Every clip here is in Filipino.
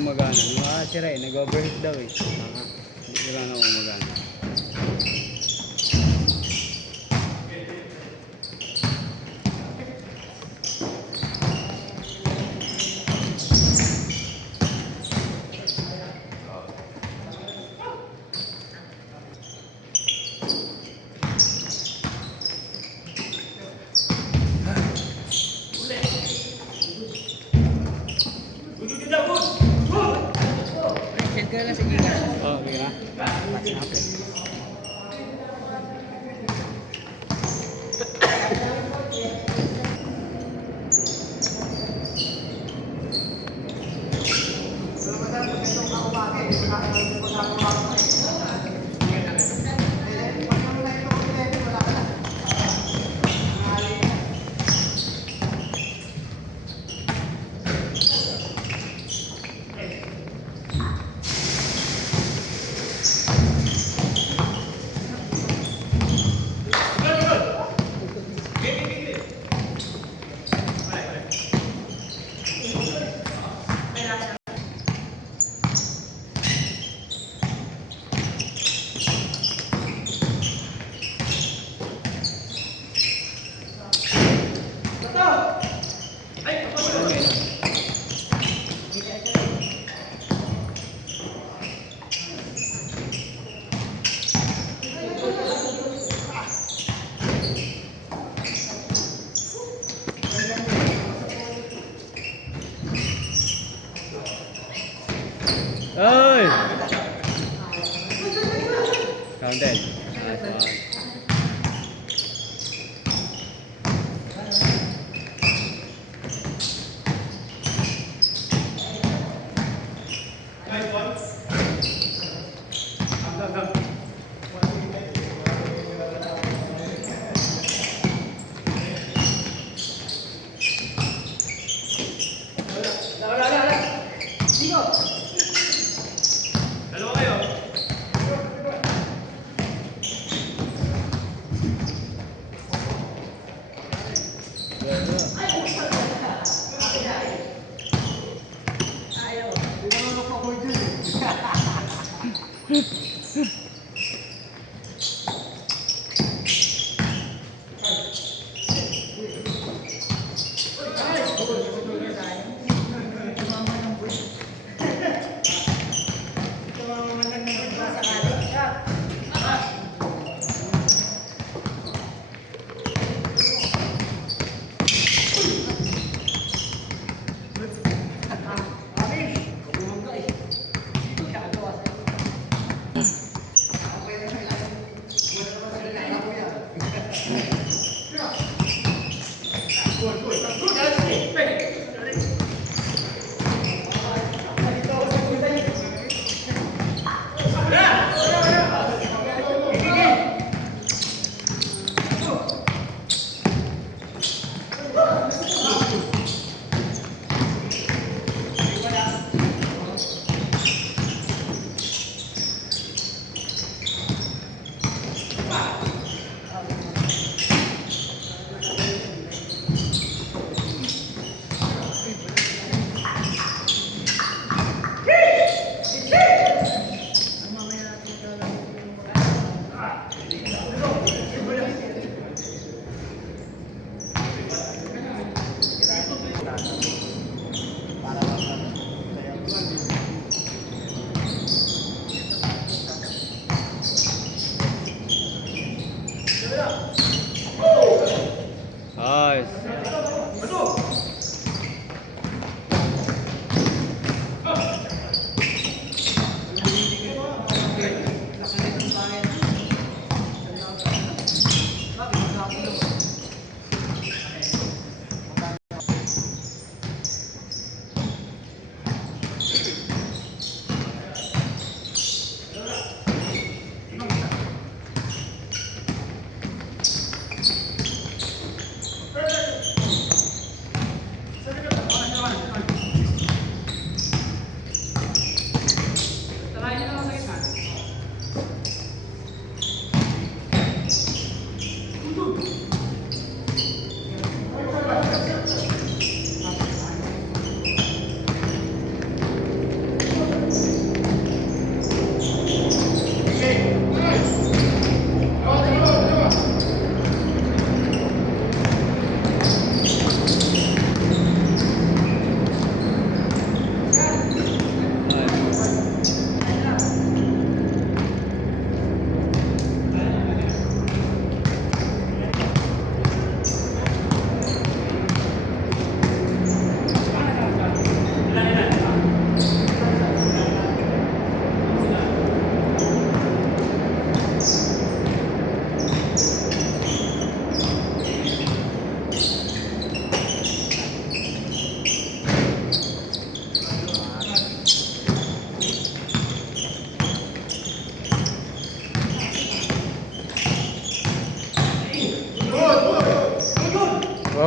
umagana. Sira eh, nag-overheat daw eh. Hindi ko lang na umagana. Send ko na lang sa Gcash. Oh, okay na. Patch na ako. Oy! Counted. Nice one.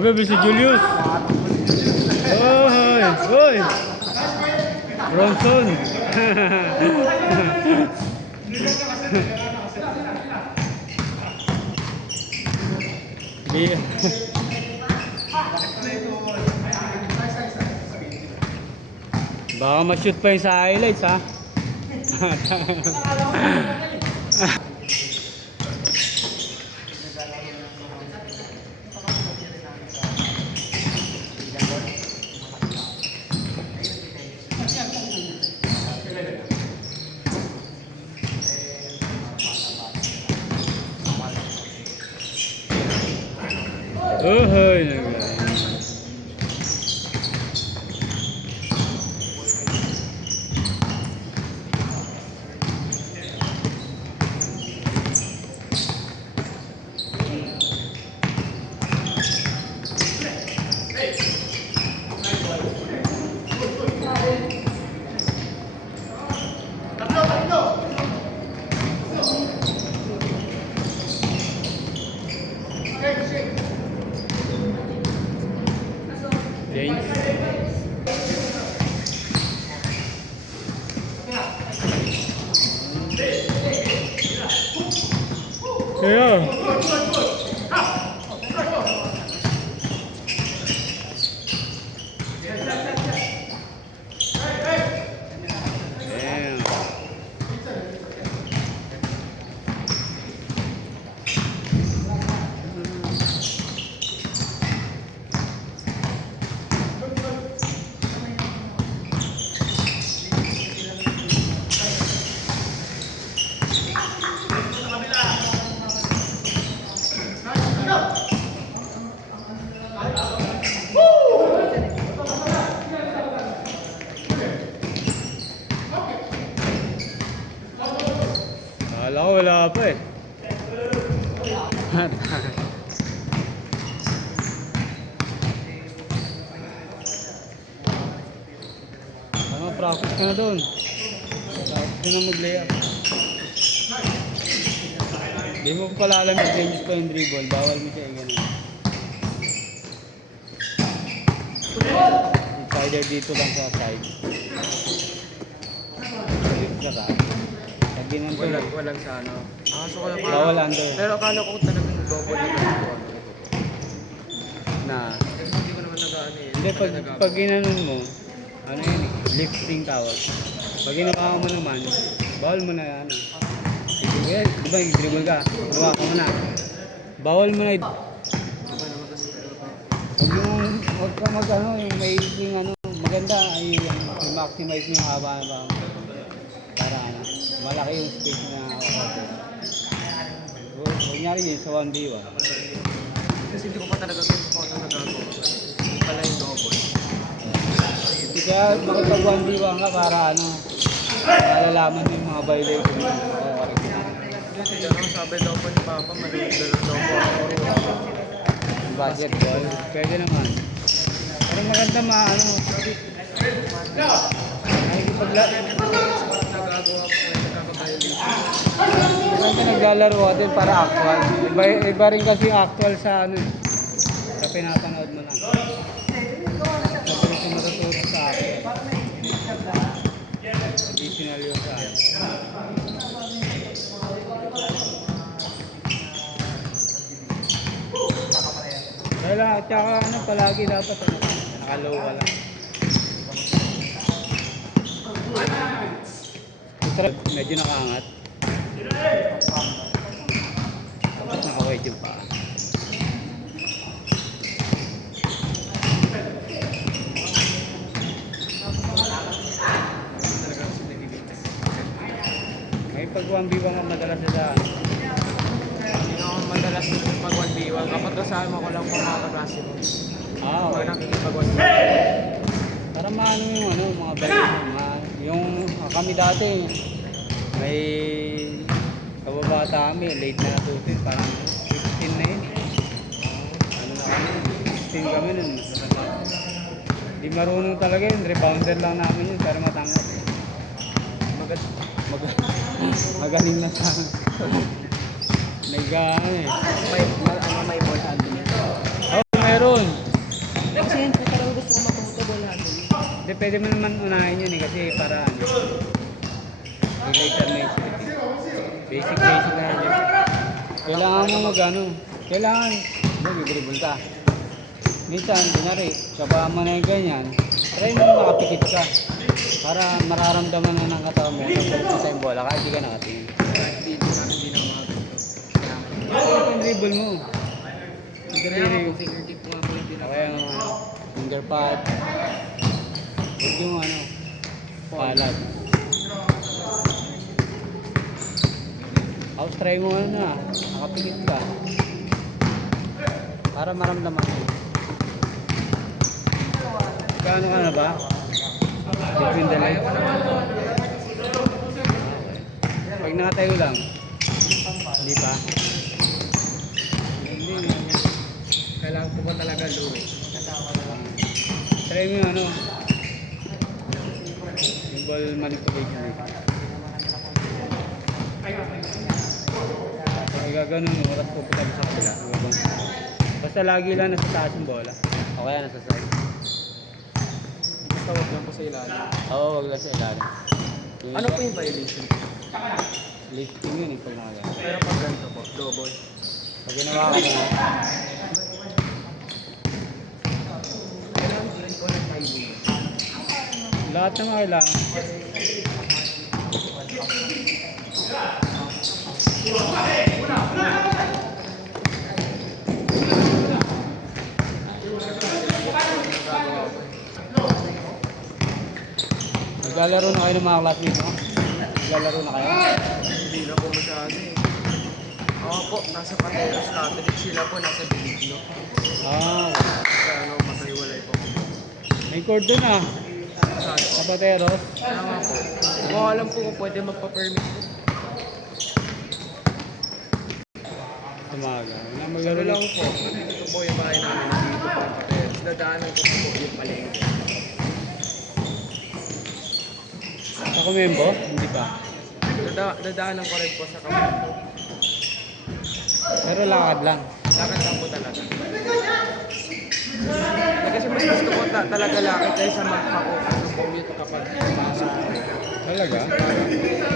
Kagabi si Julius. Hoy! Hoy! Bronson! Baka ma-shoot pa yung sa highlights ha. Uhoy! James. Kaya. Damn. Akala ko wala pa eh. Ano, practice ka na doon. Practice ka na mag-layup. Hindi mo pala alam yung changes pa yung dribble. Bawal mo siya yung ganun. It's either dito lang sa side. Dito ka. Pag ginanto lang. Walang sa ano. So ko lang. Bawal under. Pero akala ko talagang double yung ano. Na. Kasi hindi ko naman nag-ano eh. Hindi, pag ginanon mo, ano yun eh, lifting tawag. Pag ginawa mo naman, bawal mo na ano. Di ba, dribble ka, gawa ka mo na. Bawal mo na huwag ka mag ano, yung maiging ano, maganda ay i-maximize mo yung haba na ba. Para ano, malaki yung space na ako. Huwag nyari yun sa 1v1. Kasi hindi ko pa talaga ito sa kotong nagagawa. Yung pala yung double. Hindi kaya makipag 1v1 ka para ano, malalaman mo yung mga violation mo. Kasi gano'n sabi daw po ni Papa, maliit na lang daw po ako. Basketball, pwede naman. Pero maganda ano, nakikipagla. Nagagawa po, nagkakabayolit. Maganda naglalaro ka din para actual. Iba rin kasi yung actual sa ano, sa pinapanood mo lang. Kasi yung matuturo sa akin. Additional yun sa akin. Kaya tsaka ano, palagi dapat ano, nakalow ka lang. Medyo nakaangat. Tapos nakawide yung paa. May pag 1v1 ang madalas sa Hindi ako madalas pag 1v1. Kapag kasama ko lang po mga kaklase mo. Pag okay. nakikipag 1v1. Para maano yung ano, mga yung kami dati may kababata kami, late na natutin, parang 15 na yun. Ano na kami, 16 kami nun. Di marunong talaga yun, rebounder lang namin yun para matanggap. Magaling na sa may gano eh. May ball handling. Oh, meron. Kasi yun po talaga gusto ko matuto ball handling. Hindi, pwede mo naman unahin yun eh, kasi para ano. Later na yung basic na yun. Kailangan mo mag-ano. Kailangan, mag-dribble ka. Minsan, kunwari, kabaan mo na yung ganyan, try mo makapikit ka. Para mararamdaman na ng katawan mo, nag-focus sa yung bola, kahit di ka nakatingin. Hindi na matuto. Ito yung dribble mo. Yung Kaya daliri nga po, yung fingertip ko nga po yung kaya yung finger pad. Huwag yung ano, palad. Tapos try mo ano na, nakapikit ka. Para maramdaman mo. Gaano ka na ba? Between the legs. Pag nakatayo lang. Hindi pa. Hindi. Kailangan ko ba talaga low eh. Try mo yung ano. Yung ball manipulation. Pag gaganon, oras pupunta mo sa kabila. Basta lagi lang nasa taas yung bola. O kaya nasa side. Basta wag lang po sa ilalim. Oo, wag lang sa ilalim. Ano po yung violation? Lifting yun eh, pag nakagano. Pero pag ganito po, double. Pag ginawa ka na, Kailangan ko rin po ng timing. lahat naman kailangan. Naglalaro na kayo ng mga classmates mo? Naglalaro na kayo? Hindi na po masyado eh. Ako po, nasa Pateros Catholic. Sila po nasa Benigno. Ah, Kaya ano, magkahiwalay po. may court doon ah. Saan po? Sa Pateros. Kaya nga po. Kung alam po kung pwede magpa-permit po. Tumaga. Na Sabi maglaro lang lang. po, nandito po yung bahay namin. Nandito po yung Pateros. Dadaanan ko po yung palengke. Sa Kumembo? Hindi pa. Dadaanan ko rin po sa Kamendo. Pero lakad lang. Lakad lang po talaga. Kasi mas gusto ko talaga lakad kaysa magpakukas ng commute kapag pasok. Talaga?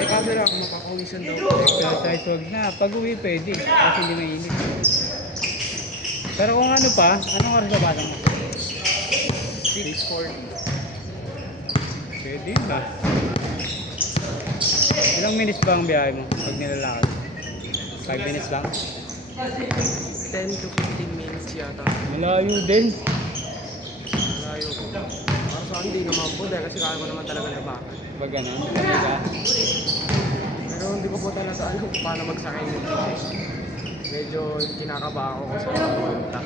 Eh kaso lang, makakomision daw po. Exercise wag na. Pag uwi pwede. Kasi hindi mainit. Pero kung ano pa, anong oras na batang mo? 6:40. Pwede ba? Ilang minutes ba ang biyahe mo pag nilalakad? 5 minutes lang? 10 to 15 minutes yata. Malayo din. Malayo po. Para sa akin, hindi naman po dahil kasi kaya ko naman talaga labakan. Pag ganun, talaga. Pero hindi ko po talaga alam kung paano magsakay ng jeep. Medyo kinakaba ako sa pagpunta.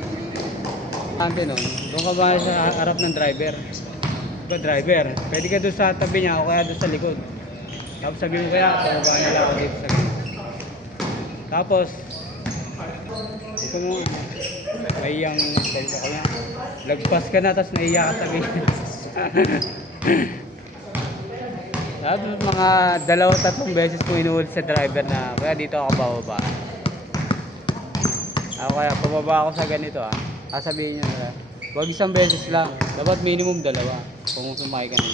Ante nun, doon ka ba sa harap ng driver? Diba driver? Pwede ka doon sa tabi niya o kaya doon sa likod. Tapos sabi mo kaya, pababa nila ako dito sa gilid. Tapos, ito mo, naiyang sabi sa kanya, lagpas ka na, tapos naiya ka sabi. Tapos mga 2-3 beses ko inuulit sa driver na, kaya dito ako bababa. Ako kaya, pababa ako sa ganito sasabihin niya nila, huwag 1 beses lang, dapat minimum 2 kung sumakay ka na.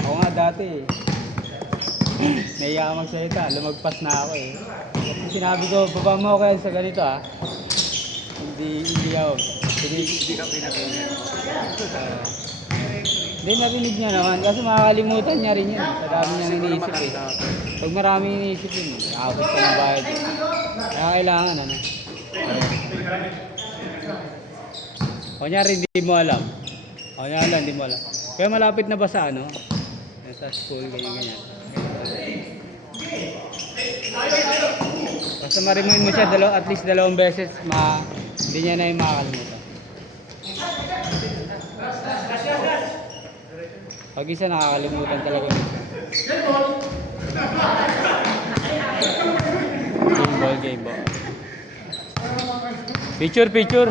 Ako nga dati naiya ka magsalita, lumagpas na ako Kasi sinabi ko, baba mo ako yan sa ganito Hindi ako. Hindi ka pinagawin. Hindi narinig niya naman, kasi makakalimutan niya rin yun. Sa dami niyang iniisip Pag maraming iniisip yun, nakapos ka ng bayad Kaya kailangan Kunyari hindi mo alam. Hindi mo alam. Kaya malapit na ba sa sa school, ganyan. Basta ma-remind mo siya at least 2 beses, hindi niya na yung makakalimutan. Pag isa nakakalimutan talaga nito. Game ball. Picture.